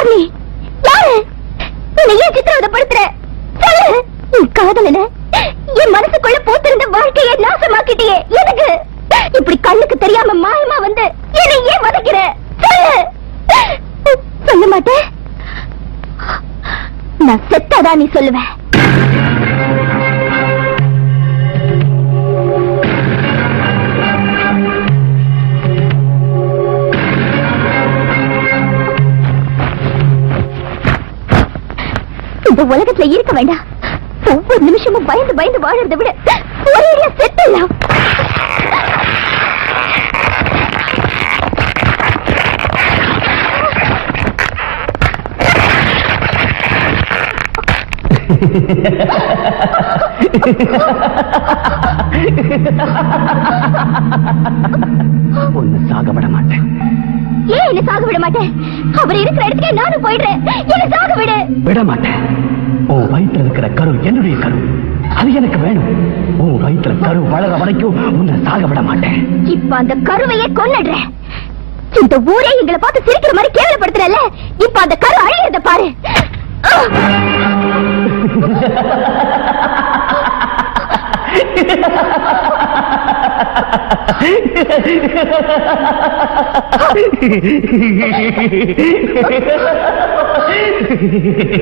யார் நீ? யாரு? உன்னை ஏன் சித்திரவதைப்படுத்துற? சொல்லு. உன் காதலன என் மனசுக்குள்ள போத்திருந்த வாழ்க்கையை நாசமாக்கிட்டியே. எதுக்கு இப்படி கண்ணுக்கு தெரியாம மாயமா வந்து என்னை ஏன் வதைக்கிற? சொல்லு. சொல்ல மாட்டேன். நான் செத்தாதான் நீ சொல்லுவேன். இந்த உலகத்துல இருக்க வேண்டாம். ஒவ்வொரு நிமிஷமும் பயந்து பயந்து வாழறதை விட ஒரே செத்துலாம். ஒன்னு சாக விட மாட்டேன். ஏன் என்ன சாக விட மாட்டேன்? அவர் இருக்கிற இடத்துக்கே நானும் போயிடுறேன். என்ன சாக விடு. விட மாட்டேன். உன் வயிற்றுல இருக்கிற கரு என்னுடைய கரு, அது எனக்கு வேணும். உன் வயிற்றுல கரு வளர வரைக்கும் உன்னை சாக விட மாட்டேன். இப்ப அந்த கருவையே கொன்னுடுறேன். இந்த ஊரே எங்களை பார்த்து சிரிக்கிற மாதிரி கேவலப்படுத்துறல. இப்ப அந்த கரு அழியறத பாரு.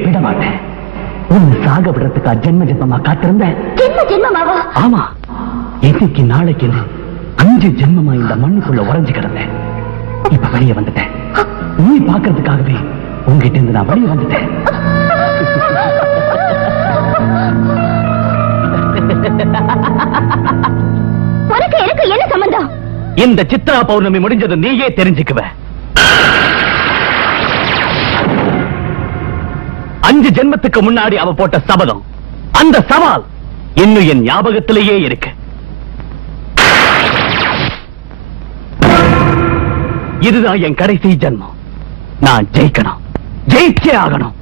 விட மாட்டேன். உன் சாக விடுறதுக்கா ஜென்ம ஜென்மமா காத்திருந்த. ஜென்ம ஜென்மமாவா? ஆமா. இன்னைக்கு நாளைக்கு 5 ஜென்மமா இந்த மண்ணுக்குள்ள உறைஞ்சு கிடந்தேன். இப்ப வெளியே வந்துட்டேன். நீ பாக்குறதுக்காகவே உங்ககிட்ட இருந்து நான் வெளியே வந்துட்டேன். உனக்கு எனக்கு என்ன சம்பந்தம்? இந்த சித்ரா பௌர்ணமி முடிஞ்சது நீயே தெரிஞ்சுக்குவ. 5 ஜென்மத்துக்கு முன்னாடி அவ போட்ட சபதம், அந்த சவால் இன்னும் என் ஞாபகத்திலேயே இருக்கு. இதுதான் என் கடைசி ஜென்மம். நான் ஜெயிக்கணும், ஜெயிச்சே ஆகணும்.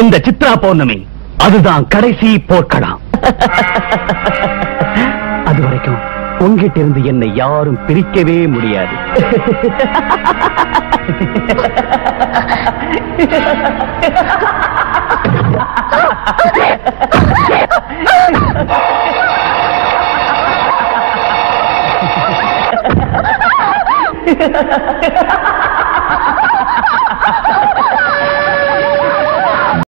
இந்த சித்ரா பௌர்ணமி அதுதான் கடைசி போர்க்களம். அது வரைக்கும் உங்கிட்ட இருந்து என்னை யாரும் பிரிக்கவே முடியாது.